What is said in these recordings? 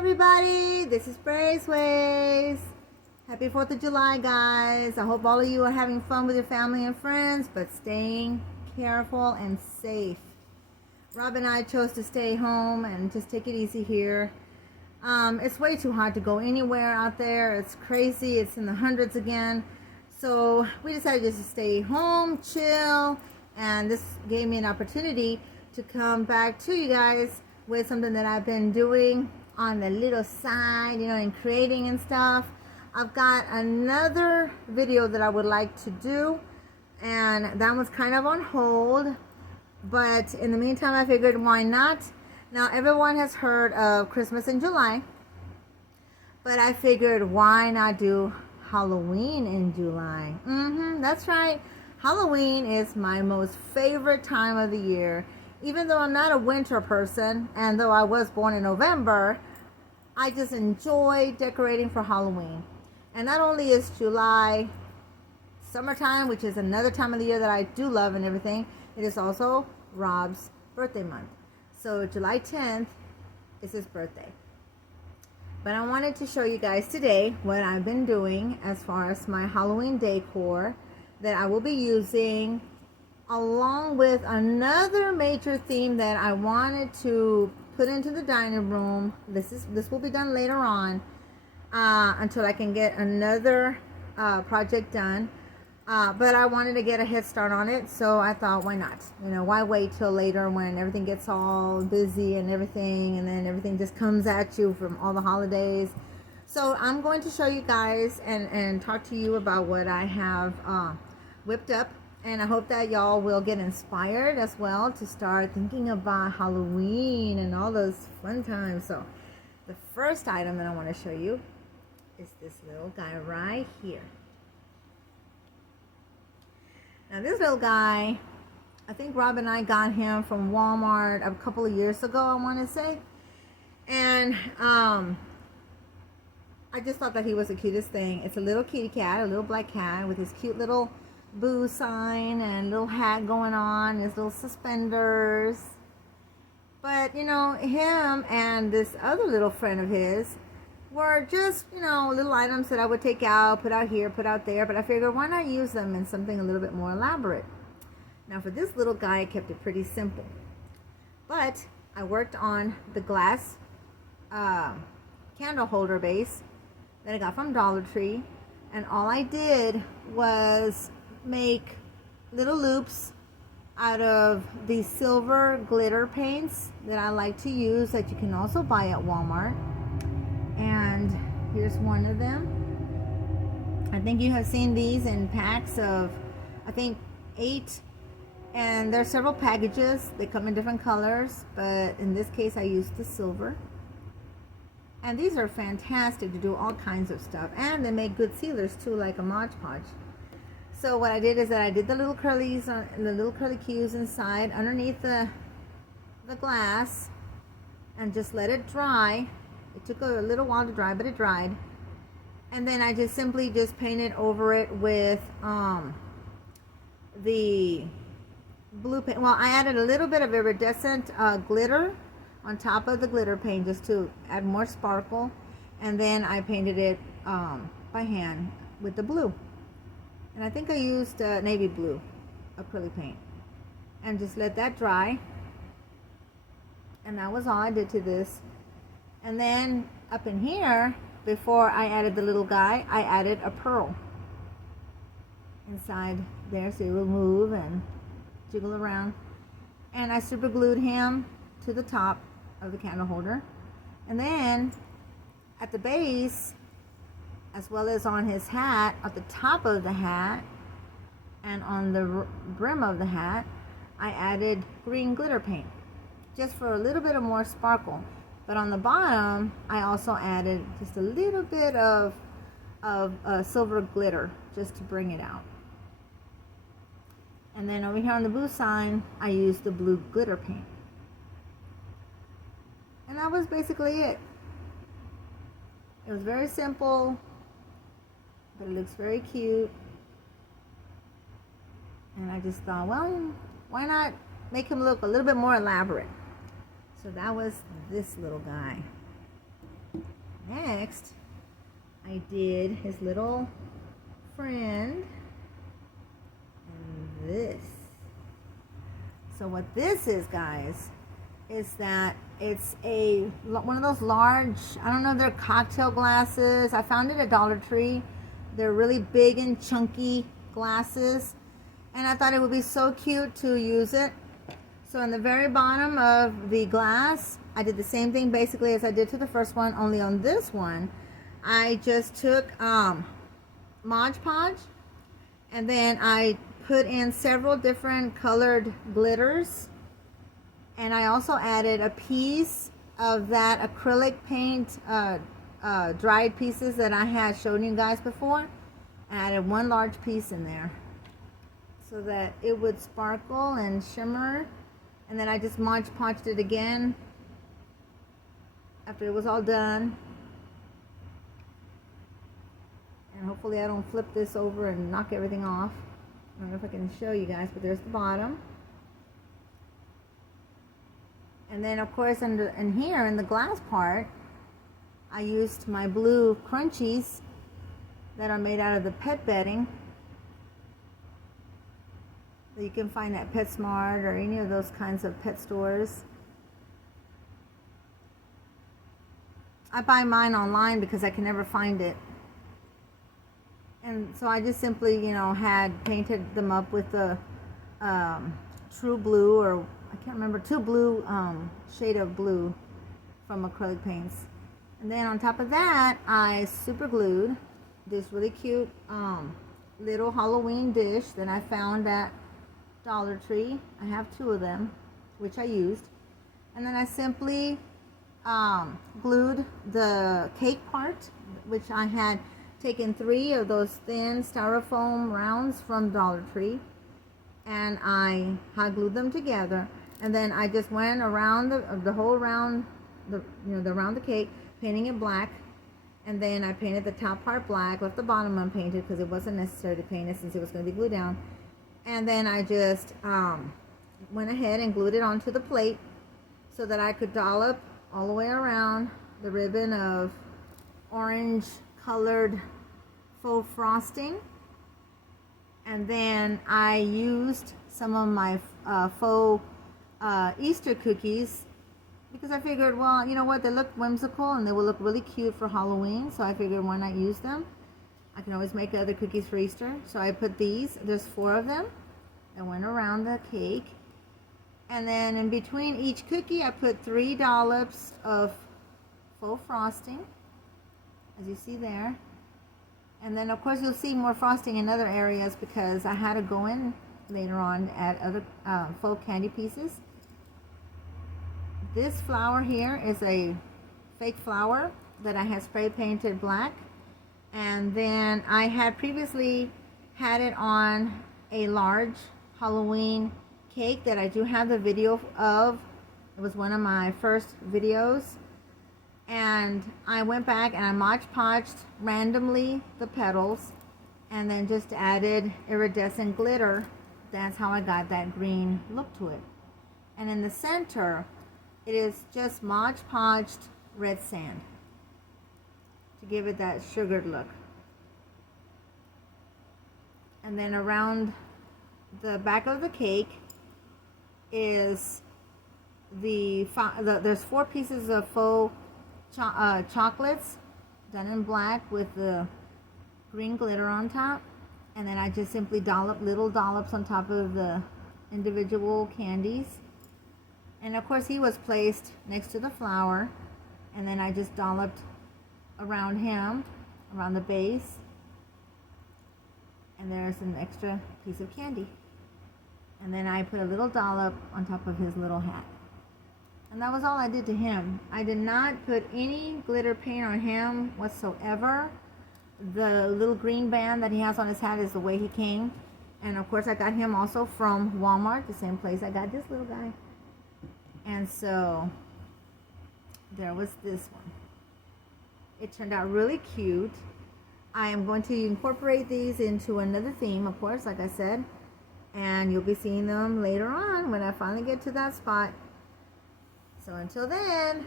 everybody, this is Braceways. Happy 4th of July, guys. I hope all of you are having fun with your family and friends, but staying careful and safe. Rob and I chose to stay home and just take it easy here. It's way too hot to go anywhere out there. It's crazy. It's in the hundreds again. So we decided just to stay home, chill, and this gave me an opportunity to come back to you guys with something that I've been doing on the little side, and creating and stuff. I've got another video that I would like to do, and that one's kind of on hold, but in the meantime I figured, why not? Now everyone has heard of Christmas in July, but I figured, why not do Halloween in July? That's right. Halloween is my most favorite time of the year. Even though I'm not a winter person, and though I was born in November, I just enjoy decorating for Halloween. And not only is July summertime, which is another time of the year that I do love and everything, it is also Rob's birthday month. So July 10th is his birthday. But I wanted to show you guys today what I've been doing as far as my Halloween decor that I will be using, along with another major theme that I wanted to put into the dining room. This will be done later on, until I can get another project done. But I wanted to get a head start on it, so I thought, why not? Why wait till later when everything gets all busy and everything, and then everything just comes at you from all the holidays. So I'm going to show you guys and talk to you about what I have whipped up. And I hope that y'all will get inspired as well to start thinking about Halloween and all those fun times. So the first item that I want to show you is this little guy right here. Now this little guy, I think Rob and I got him from Walmart a couple of years ago, I want to say. And I just thought that he was the cutest thing. It's a little kitty cat, a little black cat with his cute little boo sign and little hat going on, his little suspenders. But him and this other little friend of his were just little items that I would take out, put out here, put out there. But I figured, why not use them in something a little bit more elaborate? Now for this little guy, I kept it pretty simple, but I worked on the glass candle holder base that I got from Dollar Tree, and all I did was make little loops out of these silver glitter paints that I like to use, that you can also buy at Walmart. And here's one of them. I think you have seen these in packs of, I think, 8, and there's several packages. They come in different colors, but in this case I used the silver. And these are fantastic to do all kinds of stuff, and they make good sealers too, like a Mod Podge. So what I did is that I did the little curlies, the little curly cues inside underneath the glass, and just let it dry. It took a little while to dry, but it dried. And then I just simply just painted over it with the blue paint. Well, I added a little bit of iridescent glitter on top of the glitter paint just to add more sparkle, and then I painted it by hand with the blue. And I think I used navy blue acrylic paint, and just let that dry. And that was all I did to this. And then up in here, before I added the little guy, I added a pearl inside there, so it will move and jiggle around. And I super glued him to the top of the candle holder. And then at the base, as well as on his hat, at the top of the hat and on the brim of the hat, I added green glitter paint just for a little bit of more sparkle. But on the bottom, I also added just a little bit of silver glitter just to bring it out. And then over here on the boo sign, I used the blue glitter paint. And that was basically it. It was very simple, but it looks very cute. And I just thought, well, why not make him look a little bit more elaborate? So that was this little guy. Next, I did his little friend and this. So what this is, guys, is that it's one of those large, I don't know, they're cocktail glasses. I found it at Dollar Tree. They're really big and chunky glasses, and I thought it would be so cute to use it. So in the very bottom of the glass, I did the same thing basically as I did to the first one, only on this one I just took Mod Podge, and then I put in several different colored glitters, and I also added a piece of that acrylic paint, dried pieces that I had shown you guys before. I added one large piece in there so that it would sparkle and shimmer, and then I just Mod Podged it again after it was all done. And hopefully I don't flip this over and knock everything off. I don't know if I can show you guys, but there's the bottom. And then of course in here in the glass part, I used my blue crunchies that are made out of the pet bedding that you can find at PetSmart or any of those kinds of pet stores. I buy mine online because I can never find it. And so I just simply, you know, had painted them up with the True Blue, or I can't remember, True Blue shade of blue from acrylic paints. And then on top of that, I super glued this really cute little Halloween dish that I found at Dollar Tree. I have two of them, which I used. And then I simply glued the cake part, which I had taken 3 of those thin styrofoam rounds from Dollar Tree, and I hot glued them together. And then I just went around the whole round, around the cake, painting it black. And then I painted the top part black, left the bottom unpainted because it wasn't necessary to paint it since it was going to be glued down. And then I just went ahead and glued it onto the plate so that I could dollop all the way around the ribbon of orange colored faux frosting. And then I used some of my faux Easter cookies because I figured, well, you know what, they look whimsical and they will look really cute for Halloween, so I figured why not use them. I can always make other cookies for Easter. So I put these, there's 4 of them, and went around the cake. And then in between each cookie I put 3 dollops of faux frosting, as you see there. And then of course you'll see more frosting in other areas because I had to go in later on add other faux candy pieces. This flower here is a fake flower that I had spray painted black, and then I had previously had it on a large Halloween cake that I do have the video of. It was one of my first videos, and I went back and I Mod Podged randomly the petals and then just added iridescent glitter. That's how I got that green look to it. And in the center it is just Mod Podged red sand to give it that sugared look. And then around the back of the cake is there's 4 pieces of faux chocolates done in black with the green glitter on top. And then I just simply dollop little dollops on top of the individual candies. And of course he was placed next to the flower, and then I just dolloped around him, around the base, and there's an extra piece of candy. And then I put a little dollop on top of his little hat. And that was all I did to him. I did not put any glitter paint on him whatsoever. The little green band that he has on his hat is the way he came. And of course I got him also from Walmart, the same place I got this little guy. And so there was this one. It turned out really cute. I am going to incorporate these into another theme, of course, like I said, and you'll be seeing them later on when I finally get to that spot. So until then,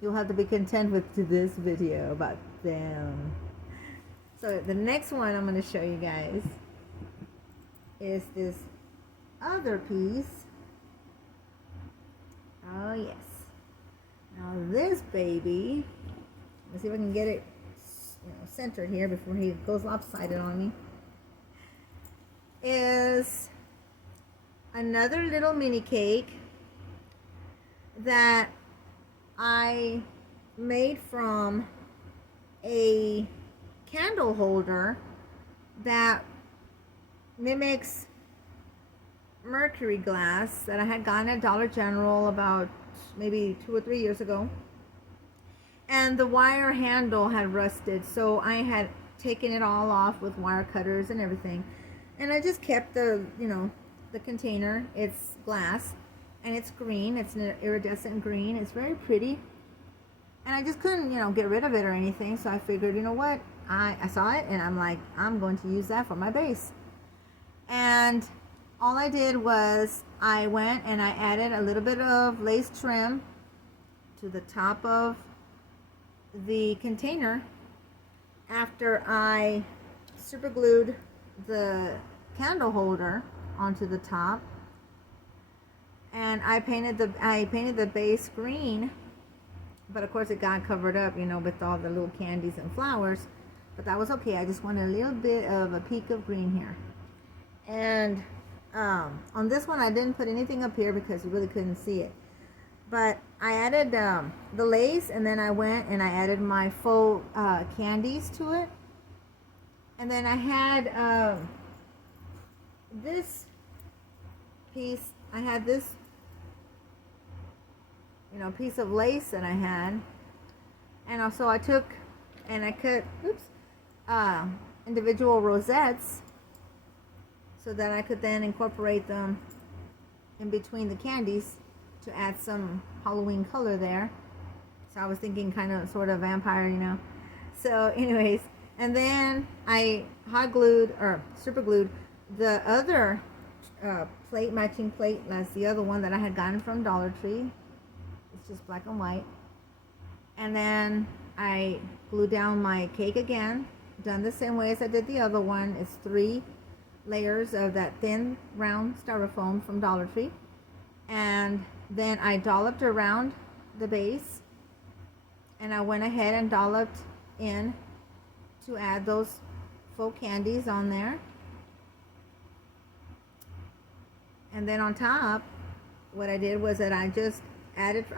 you'll have to be content with this video about them. So the next one I'm going to show you guys is this other piece. Oh yes. Now this baby, let's see if I can get it centered here before he goes lopsided on me, is another little mini cake that I made from a candle holder that mimics mercury glass that I had gotten at Dollar General about maybe 2 or 3 years ago. And the wire handle had rusted, so I had taken it all off with wire cutters and everything. And I just kept the, the container. It's glass and it's green. It's an iridescent green. It's very pretty. And I just couldn't, get rid of it or anything. So I figured, you know what? I saw it and I'm like, I'm going to use that for my base. And all I did was I went and I added a little bit of lace trim to the top of the container after I super glued the candle holder onto the top, and I painted the base green, but of course it got covered up, with all the little candies and flowers, but that was okay. I just wanted a little bit of a peak of green here. And on this one I didn't put anything up here because you really couldn't see it, but I added the lace, and then I went and I added my faux candies to it. And then I had this piece, this piece of lace that I had, and also I took and I cut individual rosettes so that I could then incorporate them in between the candies to add some Halloween color there. So I was thinking kind of sort of vampire, So anyways, and then I hot glued or super glued the other matching plate. That's the other one that I had gotten from Dollar Tree. It's just black and white. And then I glued down my cake again, done the same way as I did the other one. It's 3 layers of that thin round styrofoam from Dollar Tree. And then I dolloped around the base, and I went ahead and dolloped in to add those faux candies on there. And then on top, what I did was that I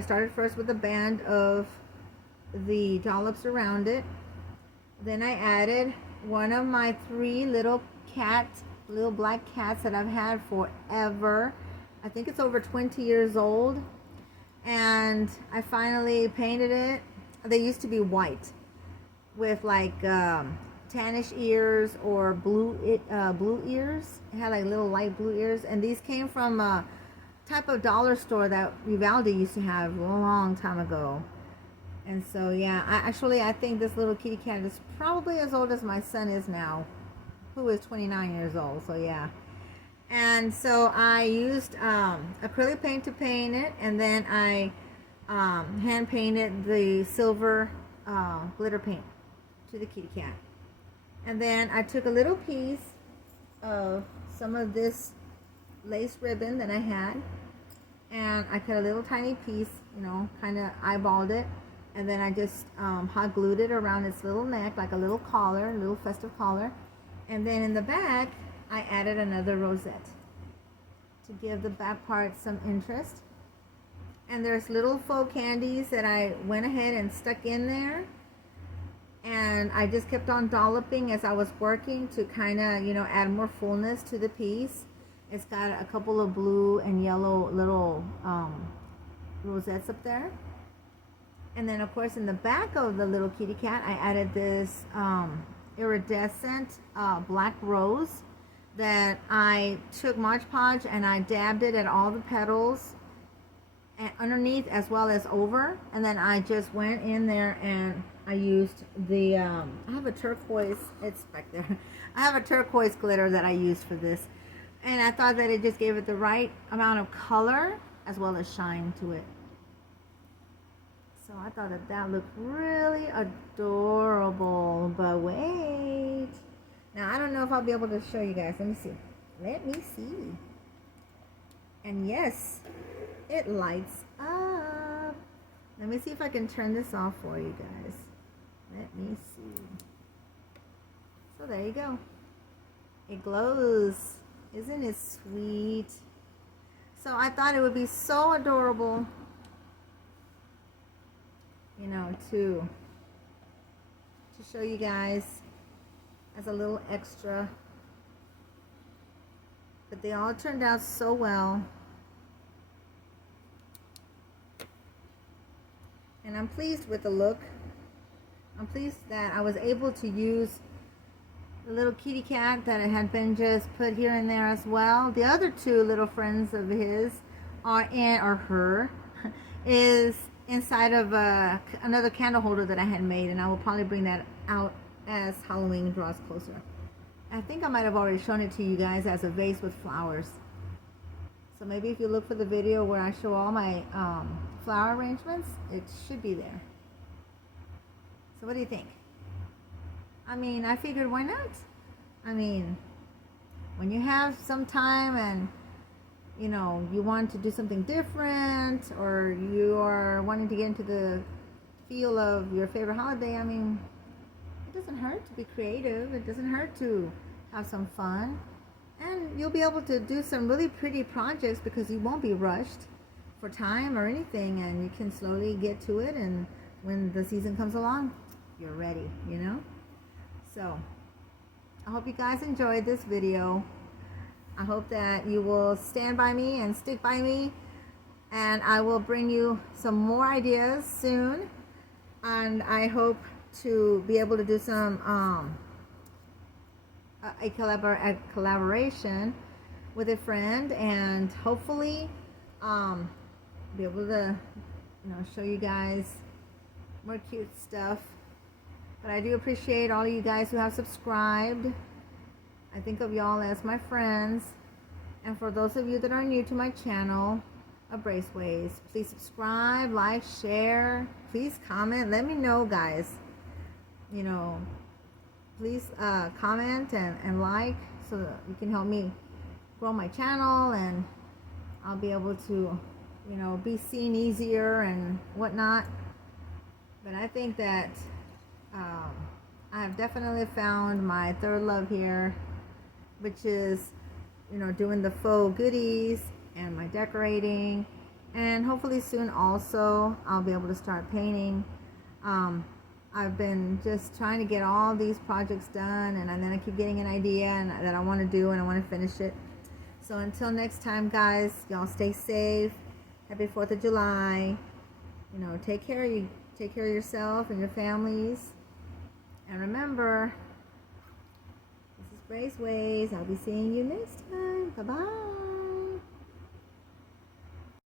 started first with a band of the dollops around it. Then I added one of my 3 little black cats that I've had forever. I think it's over 20 years old, and I finally painted it. They used to be white with like tannish ears or blue ears. It had like little light blue ears, and these came from a type of dollar store that Vivaldi used to have a long time ago. And so yeah, I think this little kitty cat is probably as old as my son is now, who is 29 years old. So yeah. And so I used acrylic paint to paint it, and then I hand painted the silver glitter paint to the kitty cat. And then I took a little piece of some of this lace ribbon that I had, and I cut a little tiny piece, kind of eyeballed it, and then I just hot glued it around its little neck like a little collar, a little festive collar. And then in the back I added another rosette to give the back part some interest. And there's little faux candies that I went ahead and stuck in there, and I just kept on dolloping as I was working to kind of add more fullness to the piece. It's got a couple of blue and yellow little rosettes up there. And then of course in the back of the little kitty cat I added this iridescent black rose that I took Mod Podge and I dabbed it at all the petals and underneath as well as over, and then I just went in there and I used the I have a turquoise, it's back there, I have a turquoise glitter that I used for this, and I thought that it just gave it the right amount of color as well as shine to it. So So I thought that looked really adorable. But wait. Now, I don't know if I'll be able to show you guys. Let me see. Let me see. And yes, it lights up. Let me see if I can turn this off for you guys. Let me see. So there you go. It glows. Isn't it sweet? So I thought it would be so adorable, you know, to show you guys as a little extra. But they all turned out so well. And I'm pleased with the look. I'm pleased that I was able to use the little kitty cat that had been just put here and there as well. The other two little friends of his is inside of another candle holder that I had made, and I will probably bring that out as Halloween draws closer. I think I might have already shown it to you guys as a vase with flowers. So maybe if you look for the video where I show all my flower arrangements, it should be there. So what do you think? I mean, I figured, why not? I mean, when you have some time and, you know, you want to do something different, or you are wanting to get into the feel of your favorite holiday, I mean, it doesn't hurt to be creative. It doesn't hurt to have some fun. And you'll be able to do some really pretty projects because you won't be rushed for time or anything, and you can slowly get to it, and when the season comes along, you're ready, you know? So, I hope you guys enjoyed this video. I hope that you will stand by me and stick by me, and I will bring you some more ideas soon. And I hope to be able to do some a collaboration with a friend, and hopefully be able to, you know, show you guys more cute stuff. But I do appreciate all of you guys who have subscribed. I think of y'all as my friends. And for those of you that are new to my channel, Braceways, please subscribe, like, share, please comment. Let me know, guys. You know, please comment and like, so that you can help me grow my channel, and I'll be able to, you know, be seen easier and whatnot. But I think that I have definitely found my third love here, which is, you know, doing the faux goodies and my decorating, and hopefully soon also I'll be able to start painting. I've been just trying to get all these projects done, and then I keep getting an idea and that I want to do, and I want to finish it. So until next time, guys, y'all stay safe. Happy 4th of July. You know, take care of yourself and your families. And remember, this is Braceways. I'll be seeing you next time. Bye-bye.